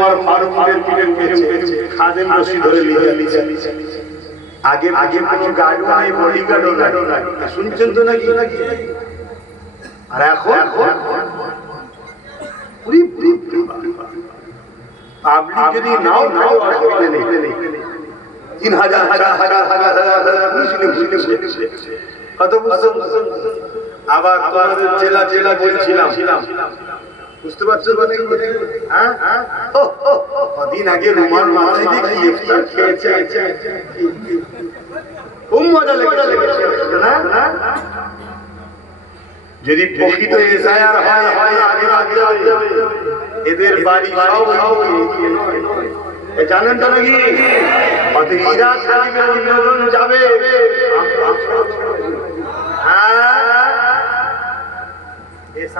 তোমার ফারুকের পিঠে উঠেছে খাদেম ধরে আগে আগে কোনো নাই নাই শুনছেন তো নাকি আর এখন পাবলিক যদি নাও নাও নেই তিন হাজার হাজার হাজার হাজার কত আবার জেলা জেলা বলছিলাম বুঝতে পারছ ও, কদিন আগে রুমাল মাথায় দিয়ে ইফতার খেয়েছে? খুব মজা লেগেছে। না? যদি প্রকৃত এসআইআর হয় হয় আগে রাখতে এদের বাড়ি সব এ জানেন তো নাকি? যাবে হ্যাঁ এসআইআর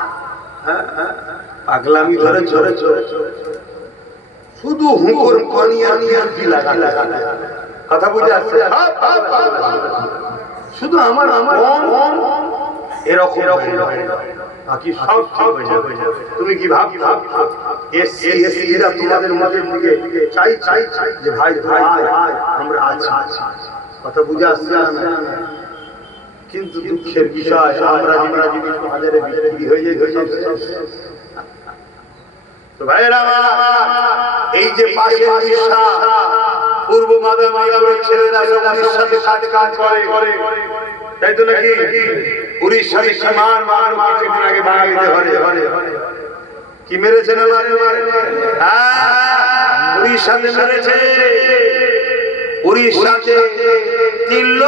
পাগলামি ধরে চড়ে চড়ে শুধু হুঁকর কনিয়া নিয়ে দিলা কথা বুঝে আসছে? শুধু আমার আমার এরকম এরকম বাকি সব ঠিক হয়ে যাবে। তুমি কি ভাব ভাব? এরা তোমাদের দিকে চাই চাই চাই যে ভাই ভাই আমরা আছি। কথা বুঝে আসছে কিন্তু দুঃখের বিষয়, আমরা আমরা বিক্রি হয়ে ভাইয়েরা এই যে পূর্ব মাদামাইপুরের ছেলেরা সব উড়িষ্যাতে কাজ কাজ করে। তাই তো নাকি? উড়িষ্যাতে সীমার আগে বাঙালিতে হরে হরে কি মেরেছে না মারে মারে হ্যাঁ উড়িষ্যাতে মেরেছে। উড়িষ্যাতে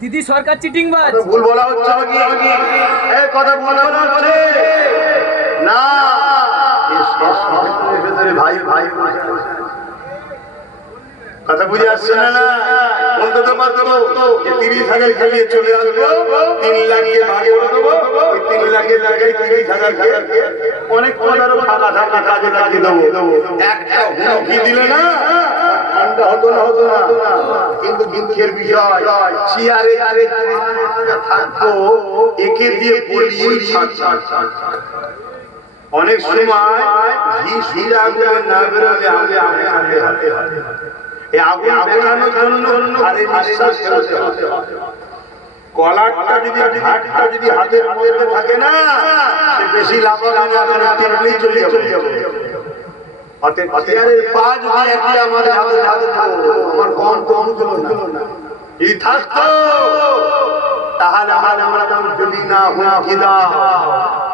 দিদি সরকার চিটিংবাজ ভুল বলা হচ্ছে নাকি? এই কথা বলা হচ্ছে। না ভেতরে ভাই ভাই। কথা বুঝে আসছে না না? বলতে তো পারতো, যে তিরিশ হাজার খেলিয়ে চলে আসব, তিন লাখে ভাগ করে দেবো, ওই তিন লাখের লাগাই তিরিশ হাজার অনেক পনেরো ফাঁকা থাকা কাজে লাগিয়ে দেবো। একটা হুমকি দিলে না কিন্তু দুঃখের বিষয়, চেয়ারে একে দিয়ে। অনেক সময় না আগে আগে আগে হাতে হাতে এই আগুন যদি হাতের থাকে না বেশি লাভবান হবে না চলে চলে যাবে। অতএব চেয়ারের পা যদি একটা আমাদের হাতে হাতে থাকতো আমার কম কম ছিল না থাকতো তাহলে আমার আমরা যদি না হুমকি দাও।